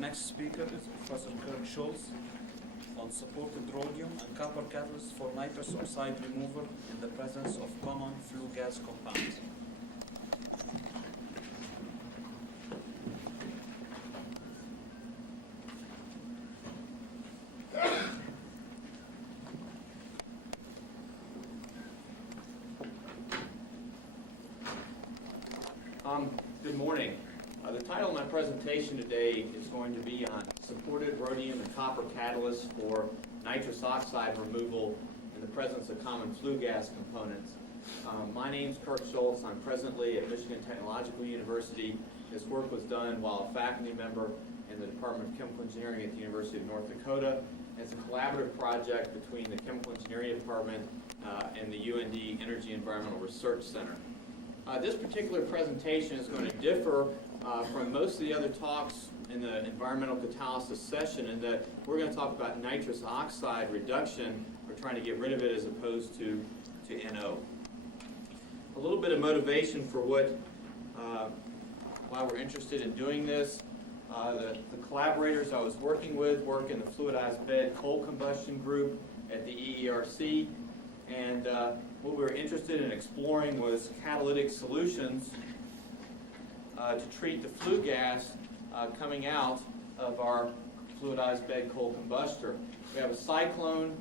next speaker is Professor Kirk Schulz on supported rhodium and copper catalyst for nitrous oxide removal in the presence of common flue gas compounds. Good morning. The title of my presentation today is going to be on supported rhodium and copper catalysts for nitrous oxide removal in the presence of common flue gas components. My name is Kirk Schulz. I'm presently at Michigan Technological University. This work was done while a faculty member in the Department of Chemical Engineering at the University of North Dakota. It's a collaborative project between the Chemical Engineering Department and the UND Energy Environmental Research Center. This particular presentation is going to differ from most of the other talks in the environmental catalysis session in that we're going to talk about nitrous oxide reduction. We're trying to get rid of it as opposed to NO. A little bit of motivation for why we're interested in doing this. The collaborators I was working with work in the fluidized bed coal combustion group at the EERC, and what we were interested in exploring was catalytic solutions to treat the flue gas coming out of our fluidized bed coal combustor. We have a cyclone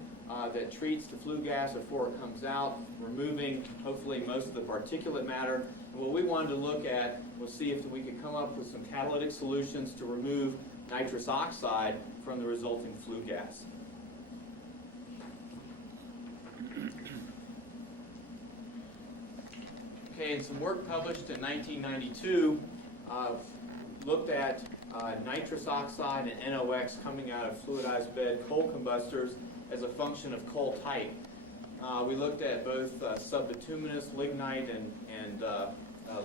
that treats the flue gas before it comes out, removing hopefully most of the particulate matter. And what we wanted to look at was see if we could come up with some catalytic solutions to remove nitrous oxide from the resulting flue gas. Okay, and some work published in 1992 looked at nitrous oxide and NOx coming out of fluidized bed coal combustors as a function of coal type. We looked at both subbituminous, lignite, and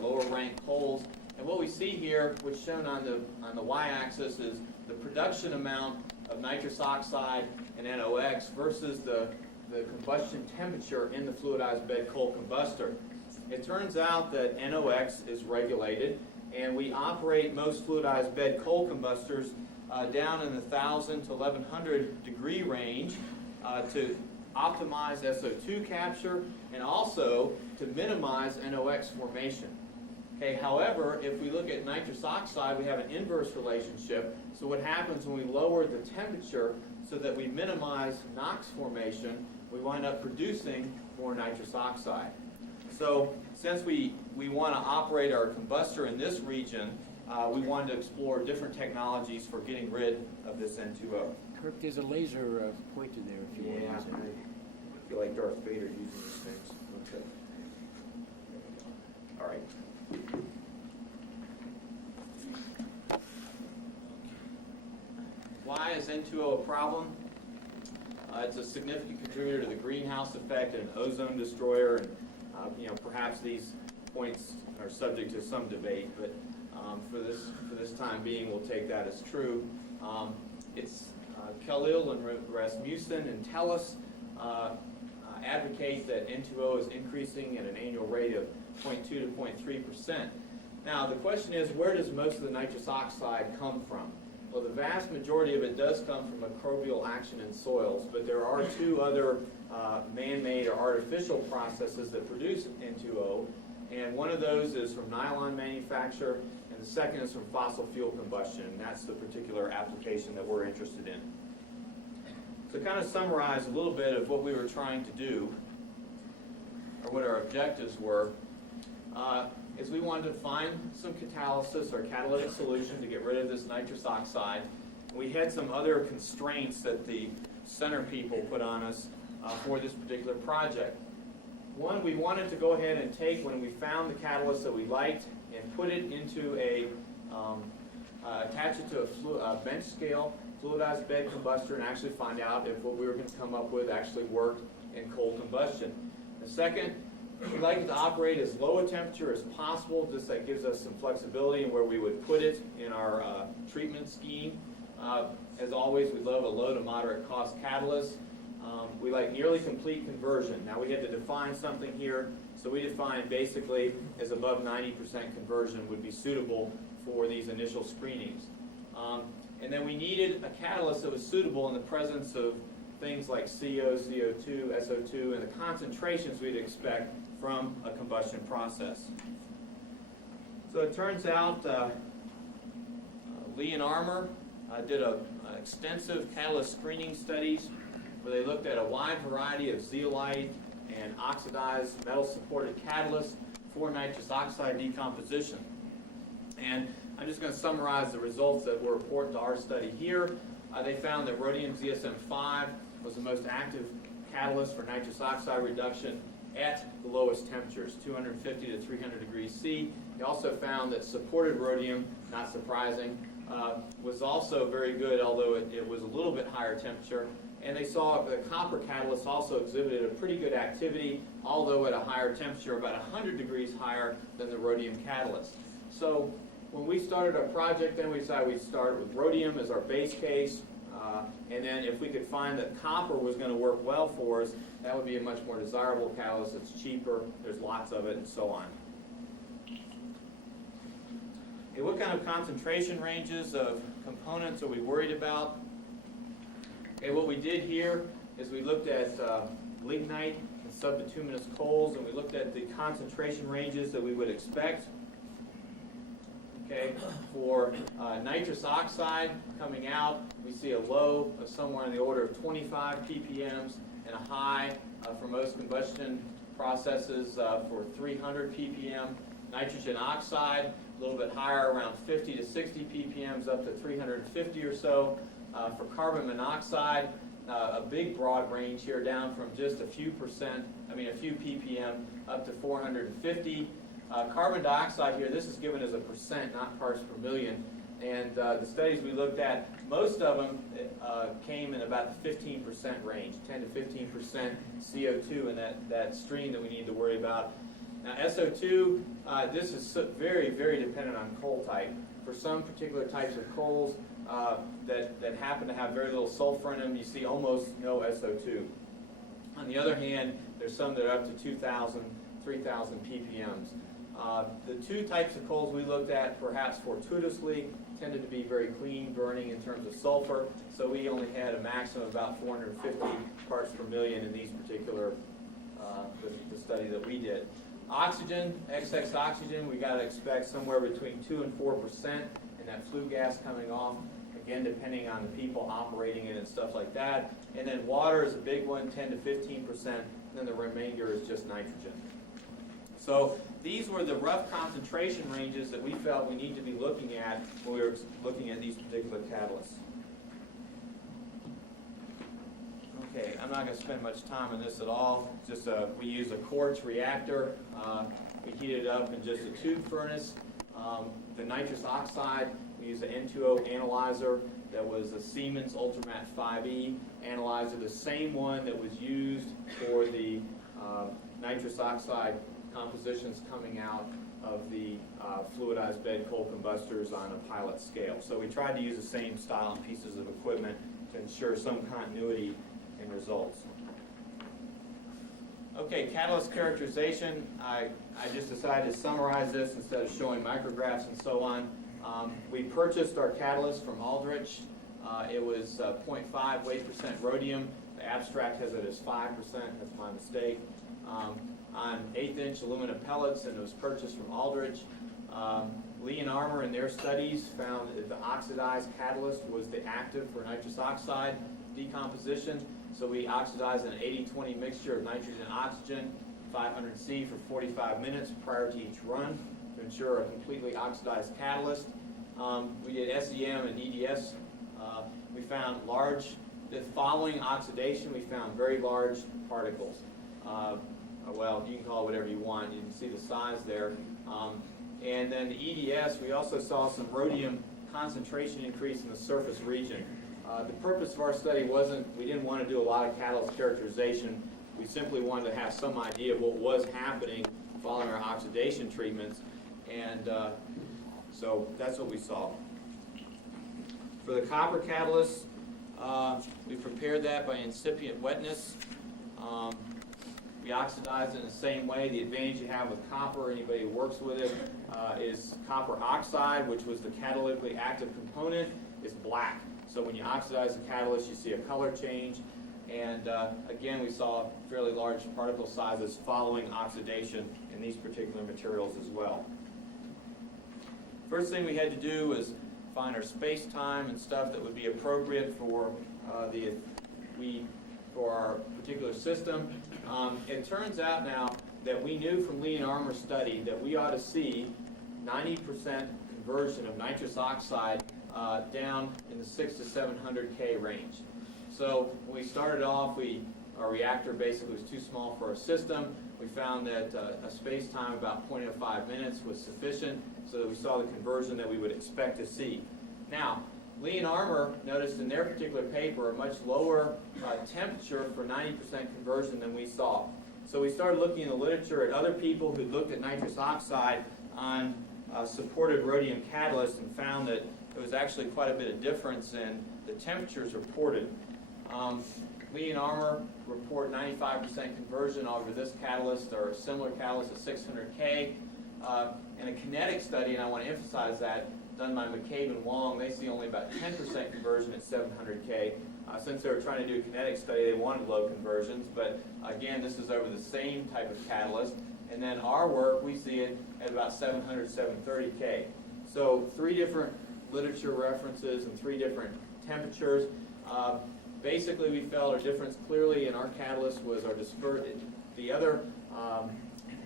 lower rank coals. And what we see here, which is shown on the y-axis, is the production amount of nitrous oxide and NOx versus the combustion temperature in the fluidized bed coal combustor. It turns out that NOx is regulated, and we operate most fluidized bed coal combustors down in the 1,000 to 1,100 degree range to optimize SO2 capture and also to minimize NOx formation. Okay, however, if we look at nitrous oxide, we have an inverse relationship. So what happens when we lower the temperature so that we minimize NOx formation, we wind up producing more nitrous oxide. So since we want to operate our combustor in this region, we wanted to explore different technologies for getting rid of this N2O. Kirk, there's a laser pointer there if you want to use it. I feel like Darth Vader using these things. Okay. All right. Why is N2O a problem? It's a significant contributor to the greenhouse effect and an ozone destroyer, and perhaps these points are subject to some debate, but for this time being, we'll take that as true. It's Khalil and Rasmussen and Tellis advocate that N2O is increasing at an annual rate of 0.2 to 0.3%. Now, the question is, where does most of the nitrous oxide come from? Well, the vast majority of it does come from microbial action in soils, but there are two other man-made or artificial processes that produce N2O, and one of those is from nylon manufacture, and the second is from fossil fuel combustion, and that's the particular application that we're interested in. So to kind of summarize a little bit of what we were trying to do, or what our objectives were, is we wanted to find some catalysis or catalytic solution to get rid of this nitrous oxide. We had some other constraints that the center people put on us for this particular project. One, we wanted to go ahead and take, when we found the catalyst that we liked, and put it into attach it to a bench scale fluidized bed combustor and actually find out if what we were going to come up with actually worked in coal combustion. The second, we like it to operate as low a temperature as possible, just that gives us some flexibility in where we would put it in our treatment scheme. As always, we love a low to moderate cost catalyst. We like nearly complete conversion. Now we had to define something here, so we defined basically as above 90% conversion would be suitable for these initial screenings. And then we needed a catalyst that was suitable in the presence of things like CO, CO2, SO2, and the concentrations we'd expect from a combustion process. So it turns out Lee and Armour did extensive catalyst screening studies where they looked at a wide variety of zeolite and oxidized metal-supported catalysts for nitrous oxide decomposition. And I'm just going to summarize the results that were important to our study here. They found that rhodium ZSM-5 was the most active catalyst for nitrous oxide reduction at the lowest temperatures, 250 to 300 degrees C. They also found that supported rhodium, not surprising, was also very good, although it was a little bit higher temperature. And they saw the copper catalyst also exhibited a pretty good activity, although at a higher temperature, about 100 degrees higher than the rhodium catalyst. So when we started our project, then we decided we'd start with rhodium as our base case, and then if we could find that copper was going to work well for us, that would be a much more desirable catalyst. It's cheaper, there's lots of it, and so on. Okay, what kind of concentration ranges of components are we worried about? Okay, what we did here is we looked at lignite and subbituminous coals, and we looked at the concentration ranges that we would expect. Okay, for nitrous oxide coming out, we see a low of somewhere in the order of 25 ppm and a high for most combustion processes for 300 ppm. Nitrogen oxide, a little bit higher, around 50 to 60 ppm, up to 350 or so. For carbon monoxide, a big broad range here, down from just a few ppm, up to 450. Carbon dioxide here, this is given as a percent, not parts per million. And the studies we looked at, most of them came in about the 15% range, 10 to 15% CO2 in that stream that we need to worry about. Now SO2, this is very, very dependent on coal type. For some particular types of coals that happen to have very little sulfur in them, you see almost no SO2. On the other hand, there's some that are up to 2,000, 3,000 ppm. The two types of coals we looked at, perhaps fortuitously, tended to be very clean burning in terms of sulfur, so we only had a maximum of about 450 parts per million in these particular, the study that we did. Oxygen, excess oxygen, we got to expect somewhere between 2 and 4% in that flue gas coming off, again depending on the people operating it and stuff like that. And then water is a big one, 10 to 15%, and then the remainder is just nitrogen. So these were the rough concentration ranges that we felt we need to be looking at when we were looking at these particular catalysts. Okay, I'm not going to spend much time on this at all. Just we use a quartz reactor. We heat it up in just a tube furnace. The nitrous oxide, we use an N2O analyzer that was a Siemens Ultramat 5E analyzer, the same one that was used for the nitrous oxide compositions coming out of the fluidized bed coal combustors on a pilot scale. So we tried to use the same style and pieces of equipment to ensure some continuity in results. Okay, catalyst characterization. I just decided to summarize this instead of showing micrographs and so on. We purchased our catalyst from Aldrich. It was 0.5 weight percent rhodium. The abstract has it as 5%. That's my mistake. On 1/8-inch aluminum pellets, and it was purchased from Aldrich. Lee and Armour in their studies found that the oxidized catalyst was the active for nitrous oxide decomposition. So we oxidized an 80-20 mixture of nitrogen and oxygen, 500 C for 45 minutes prior to each run to ensure a completely oxidized catalyst. We did SEM and EDS. We found following oxidation, we found very large particles. Well, you can call it whatever you want. You can see the size there. And then the EDS, we also saw some rhodium concentration increase in the surface region. The purpose of our study we didn't want to do a lot of catalyst characterization. We simply wanted to have some idea of what was happening following our oxidation treatments. And so that's what we saw. For the copper catalyst, we prepared that by incipient wetness. We oxidize it in the same way. The advantage you have with copper, anybody who works with it, is copper oxide, which was the catalytically active component, is black. So when you oxidize the catalyst, you see a color change. And again, we saw fairly large particle sizes following oxidation in these particular materials as well. First thing we had to do was find our space-time and stuff that would be appropriate for our particular system. It turns out now that we knew from Lee and Armour's study that we ought to see 90% conversion of nitrous oxide down in the 600 to 700 K range. So when we started off, our reactor basically was too small for our system. We found that a space-time about 0.05 minutes was sufficient, so that we saw the conversion that we would expect to see. Now, Lee and Armour noticed in their particular paper a much lower temperature for 90% conversion than we saw. So we started looking in the literature at other people who looked at nitrous oxide on supported rhodium catalysts and found that there was actually quite a bit of difference in the temperatures reported. Lee and Armour report 95% conversion over this catalyst or a similar catalyst at 600K. In a kinetic study, and I want to emphasize that, done by McCabe and Wong, they see only about 10% conversion at 700K. Since they were trying to do a kinetic study, they wanted low conversions, but again, this is over the same type of catalyst. And then our work, we see it at about 700, 730K. So 3 different literature references and 3 different temperatures. Basically, we felt our difference clearly in our catalyst was our dispersion. The other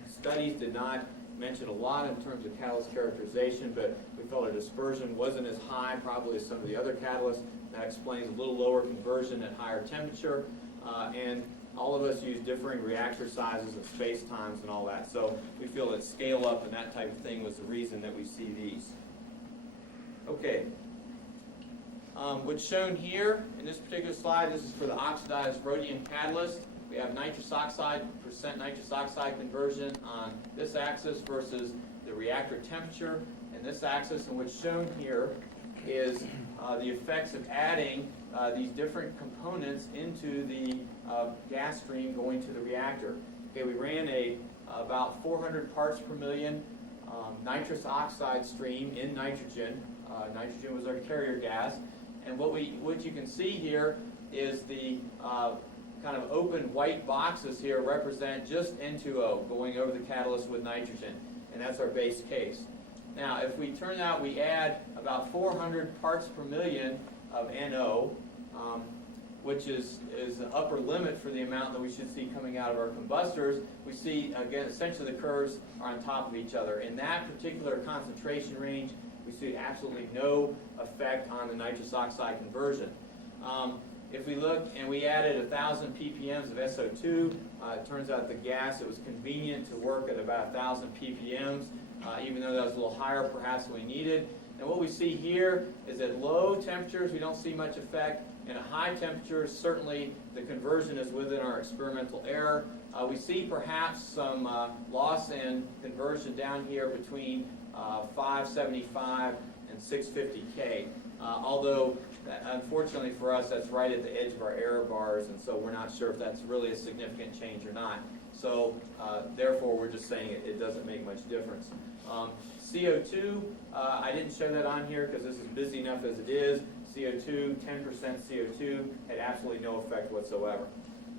studies did not mention a lot in terms of catalyst characterization, but we felt our dispersion wasn't as high probably as some of the other catalysts. That explains a little lower conversion at higher temperature. And all of us use differing reactor sizes and space times and all that. So we feel that scale up and that type of thing was the reason that we see these. Okay. What's shown here in this particular slide, this is for the oxidized rhodium catalyst. We have nitrous oxide, percent nitrous oxide conversion on this axis versus the reactor temperature in this axis. And what's shown here is the effects of adding these different components into the gas stream going to the reactor. Okay, we ran about 400 parts per million nitrous oxide stream in nitrogen. Nitrogen was our carrier gas. And what you can see here is the kind of open white boxes here represent just N2O going over the catalyst with nitrogen, and that's our base case. Now, if we turn out we add about 400 parts per million of NO, which is the upper limit for the amount that we should see coming out of our combustors, we see, again, essentially the curves are on top of each other. In that particular concentration range, we see absolutely no effect on the nitrous oxide conversion. If we look and we added 1,000 ppm of SO2, it turns out the gas, it was convenient to work at about 1,000 ppm, even though that was a little higher perhaps than we needed. And what we see here is at low temperatures we don't see much effect. And at high temperatures, certainly the conversion is within our experimental error. We see perhaps some loss in conversion down here between 575 and 650K. Although, unfortunately for us, that's right at the edge of our error bars, and so we're not sure if that's really a significant change or not. So, therefore, we're just saying it doesn't make much difference. CO2, I didn't show that on here because this is busy enough as it is. CO2, 10% CO2 had absolutely no effect whatsoever.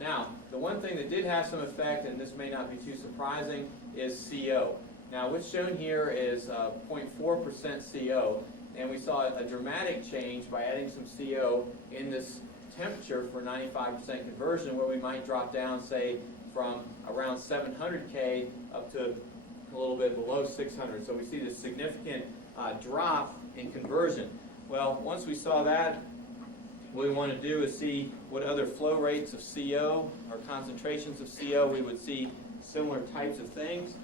Now, the one thing that did have some effect, and this may not be too surprising, is CO. Now, what's shown here is 0.4% CO, and we saw a dramatic change by adding some CO in this temperature for 95% conversion, where we might drop down, say, from around 700K up to a little bit below 600. So we see this significant drop in conversion. Well, once we saw that, what we want to do is see what other flow rates of CO or concentrations of CO we would see similar types of things.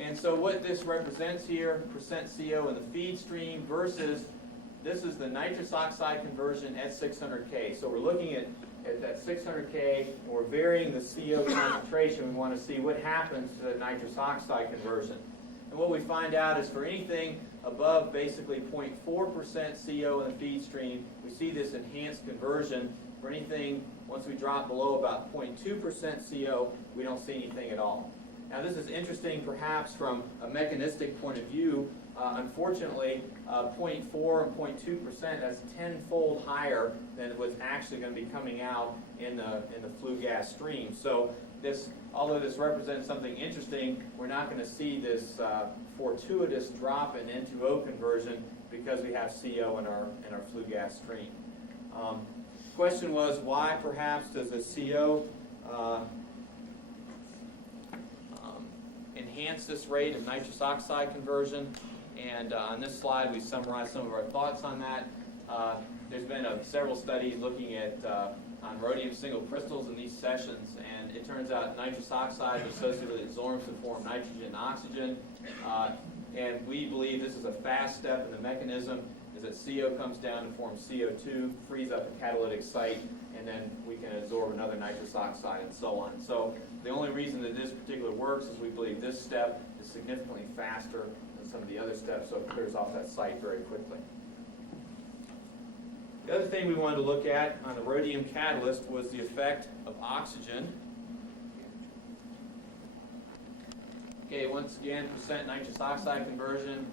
And so what this represents here, percent CO in the feed stream versus, this is the nitrous oxide conversion at 600K. So we're looking at that 600K, and we're varying the CO concentration. We want to see what happens to the nitrous oxide conversion. And what we find out is for anything above basically 0.4% CO in the feed stream, we see this enhanced conversion For anything, once we drop below about 0.2% CO, we don't see anything at all. Now this is interesting perhaps from a mechanistic point of view. Unfortunately, 0.4 and 0.2%, that's tenfold higher than what's actually going to be coming out in the flue gas stream. So this, although this represents something interesting, we're not going to see this fortuitous drop in N2O conversion because we have CO in our flue gas stream. Question was, why perhaps does a CO enhance this rate of nitrous oxide conversion? And on this slide, we summarize some of our thoughts on that. There's been several studies looking at on rhodium single crystals in these sessions, and it turns out nitrous oxide is associated with absorbance to form nitrogen and oxygen. And we believe this is a fast step in the mechanism, is that CO comes down to form CO2, frees up a catalytic site, and then we can absorb another nitrous oxide and so on. So the only reason that this particular works is we believe this step is significantly faster than some of the other steps, so it clears off that site very quickly. The other thing we wanted to look at on the rhodium catalyst was the effect of oxygen. Okay, once again, percent nitrous oxide conversion,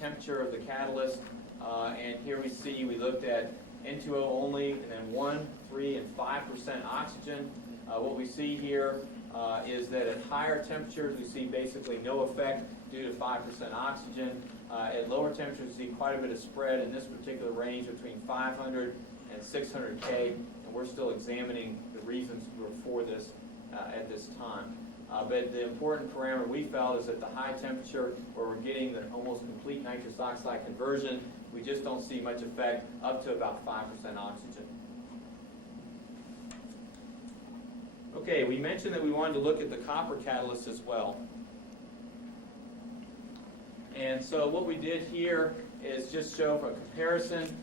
temperature of the catalyst, and here we looked at N2O only, and then 1, 3, and 5% oxygen. What we see here is that at higher temperatures we see basically no effect due to 5% oxygen. At lower temperatures we see quite a bit of spread in this particular range between 500 and 600 K, and we're still examining the reasons for this at this time. But the important parameter we felt is at the high temperature where we're getting the almost complete nitrous oxide conversion, we just don't see much effect up to about 5% oxygen. Okay, we mentioned that we wanted to look at the copper catalyst as well. And so what we did here is just show a comparison,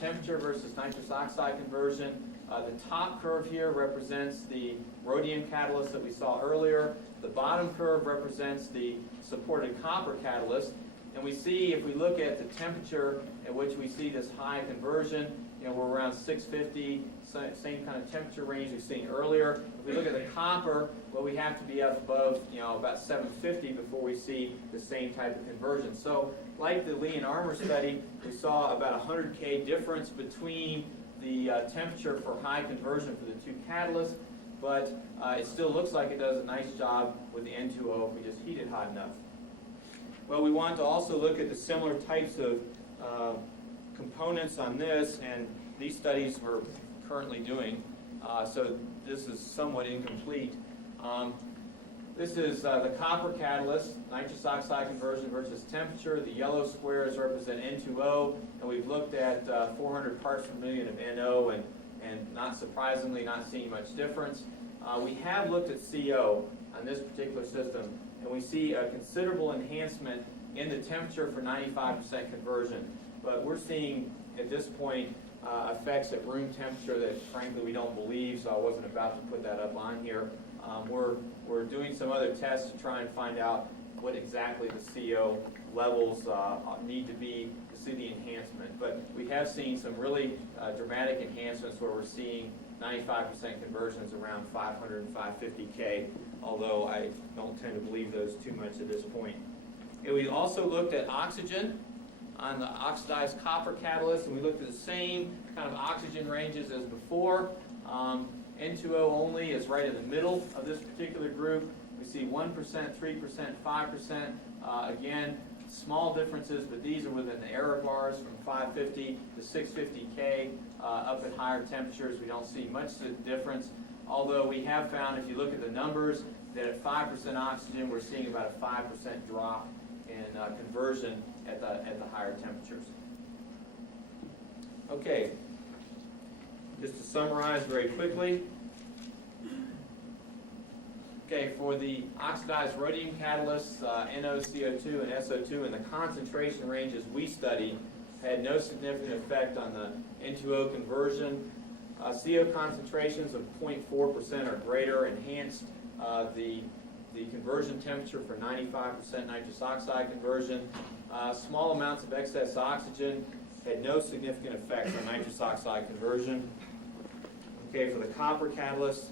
temperature versus nitrous oxide conversion. The top curve here represents the rhodium catalyst that we saw earlier. The bottom curve represents the supported copper catalyst. And we see, if we look at the temperature at which we see this high conversion, we're around 650, same kind of temperature range we've seen earlier. If we look at the copper, well, we have to be up above, about 750 before we see the same type of conversion. So, like the Lee and Armour study, we saw about 100 K difference between the temperature for high conversion for the two catalysts, but it still looks like it does a nice job with the N2O if we just heat it hot enough. Well, we want to also look at the similar types of components on this, and these studies we're currently doing, so this is somewhat incomplete. This is the copper catalyst, nitrous oxide conversion versus temperature. The yellow squares represent N2O, and we've looked at 400 parts per million of NO, and not surprisingly not seeing much difference. We have looked at CO on this particular system, and we see a considerable enhancement in the temperature for 95% conversion. But we're seeing, at this point, effects at room temperature that, frankly, we don't believe, so I wasn't about to put that up on here. We're doing some other tests to try and find out what exactly the CO levels need to be to see the enhancement. But we have seen some really dramatic enhancements where we're seeing 95% conversions around 500 and 550 K, although I don't tend to believe those too much at this point. And we also looked at oxygen on the oxidized copper catalyst, and we looked at the same kind of oxygen ranges as before. N2O only is right in the middle of this particular group. We see 1%, 3%, 5%. Again, small differences, but these are within the error bars from 550 to 650 K. Up at higher temperatures, we don't see much difference. Although we have found, if you look at the numbers, that at 5% oxygen, we're seeing about a 5% drop in conversion at the higher temperatures. Okay, just to summarize very quickly. Okay, for the oxidized rhodium catalysts, NO, CO2, and SO2, and the concentration ranges we studied had no significant effect on the N2O conversion. CO concentrations of 0.4% or greater enhanced the conversion temperature for 95% nitrous oxide conversion. Small amounts of excess oxygen had no significant effects on nitrous oxide conversion. Okay, for the copper catalyst,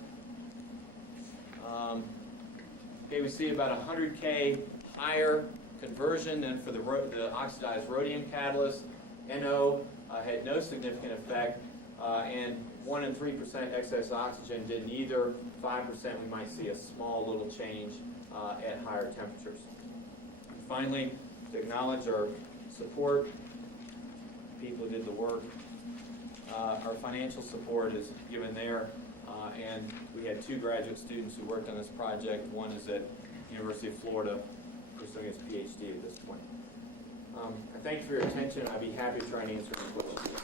okay, we see about 100K higher conversion than for the oxidized rhodium catalyst. NO had no significant effect, and 1 and 3% excess oxygen did neither. 5% we might see a small little change at higher temperatures. And finally, to acknowledge our support, people who did the work, our financial support is given there, and we had 2 graduate students who worked on this project. One is at University of Florida, pursuing his PhD at this point. I thank you for your attention. I'd be happy to try and answer any questions.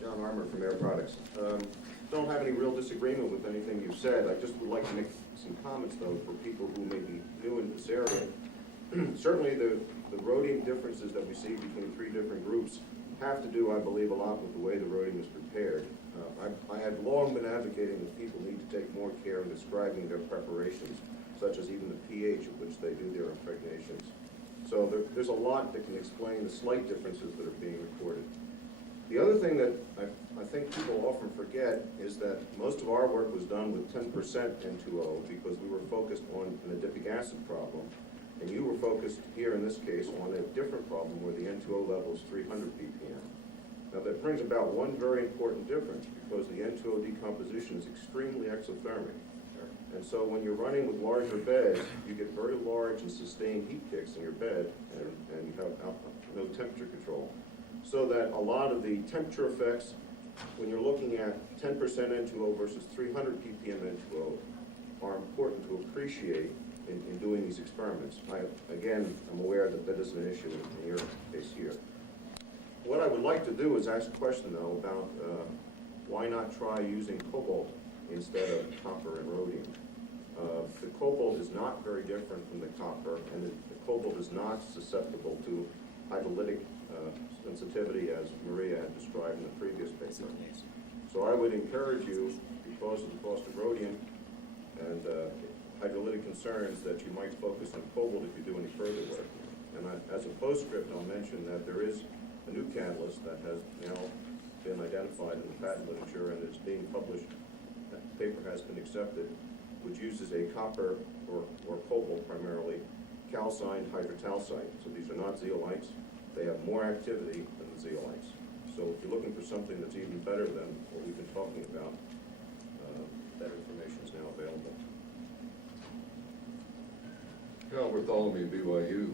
John Armour from Air Products. Don't have any real disagreement with anything you've said. I just would like to make some comments, though, for people who may be new in this area. Certainly the rhodium differences that we see between 3 different groups have to do, I believe, a lot with the way the rhodium is prepared. I have long been advocating that people need to take more care in describing their preparations, such as even the pH at which they do their impregnations. So there's a lot that can explain the slight differences that are being recorded. The other thing that I think people often forget is that most of our work was done with 10% N2O because we were focused on an adipic acid problem, and you were focused here in this case on a different problem where the N2O level is 300 ppm. Now that brings about one very important difference because the N2O decomposition is extremely exothermic. And so when you're running with larger beds, you get very large and sustained heat kicks in your bed, and you have no temperature control. So that a lot of the temperature effects, when you're looking at 10% N2O versus 300 ppm N2O, are important to appreciate in doing these experiments. Again, I'm aware that that is an issue in your case here. What I would like to do is ask a question, though, about why not try using cobalt instead of copper and rhodium. The cobalt is not very different from the copper, and the cobalt is not susceptible to hydrolytic sensitivity as Maria had described in the previous paper. So I would encourage you, because of the cost of rhodium and hydrolytic concerns, that you might focus on cobalt if you do any further work. And as a postscript, I'll mention that there is a new catalyst that has now been identified in the patent literature and is being published. That paper has been accepted, which uses a copper or cobalt primarily calcined hydrotalcite. So these are not zeolites. They have more activity than the zeolites. So if you're looking for something that's even better than what we've been talking about, that information is now available. Cal Bartholomew, BYU.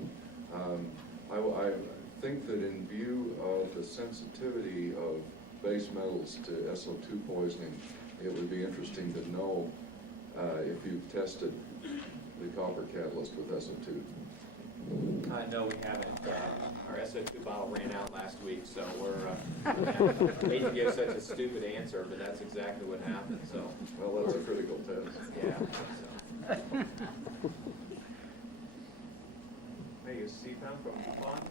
I think that in view of the sensitivity of base metals to SO2 poisoning, it would be interesting to know if you've tested the copper catalyst with SO2. No, we haven't. Our SO2 bottle ran out last week, so we're hate to give such a stupid answer, but that's exactly what happened. So, well, that's a critical test. Yeah. So. Hey, it's Stephen from DuPont.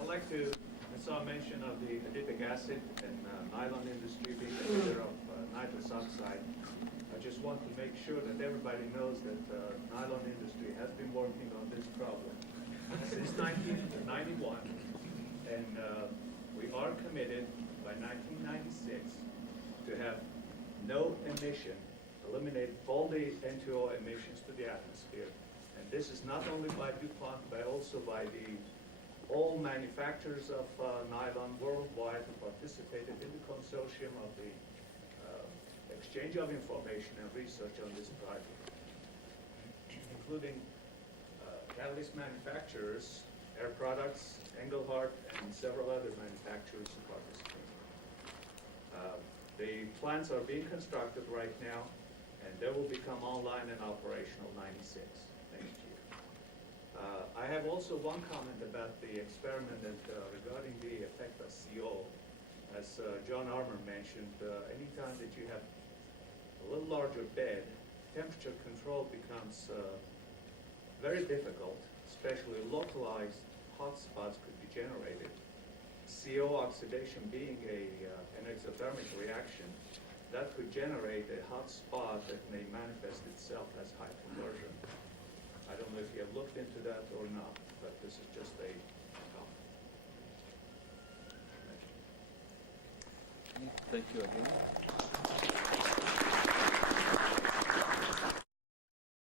I'd like to, I saw a mention of the adipic acid and nylon industry being a leader of nitrous oxide. I just want to make sure that everybody knows that the nylon industry has been working on this problem since 1991, and we are committed by 1996 to have no emission, eliminate all the N2O emissions to the atmosphere. And this is not only by DuPont, but also by all manufacturers of nylon worldwide who participated in the consortium of the exchange of information and research on this project, including catalyst manufacturers, Air Products, Engelhart, and several other manufacturers who participate. The plants are being constructed right now, and they will become online and operational 96 next year. I have also one comment about the experiment regarding the effect of CO. As John Armour mentioned, anytime that you have a little larger bed, temperature control becomes very difficult, especially localized hotspots could be generated. CO oxidation being an exothermic reaction, that could generate a hot spot that may manifest itself as high conversion. I don't know if you have looked into that or not, but this is just a Thank you again.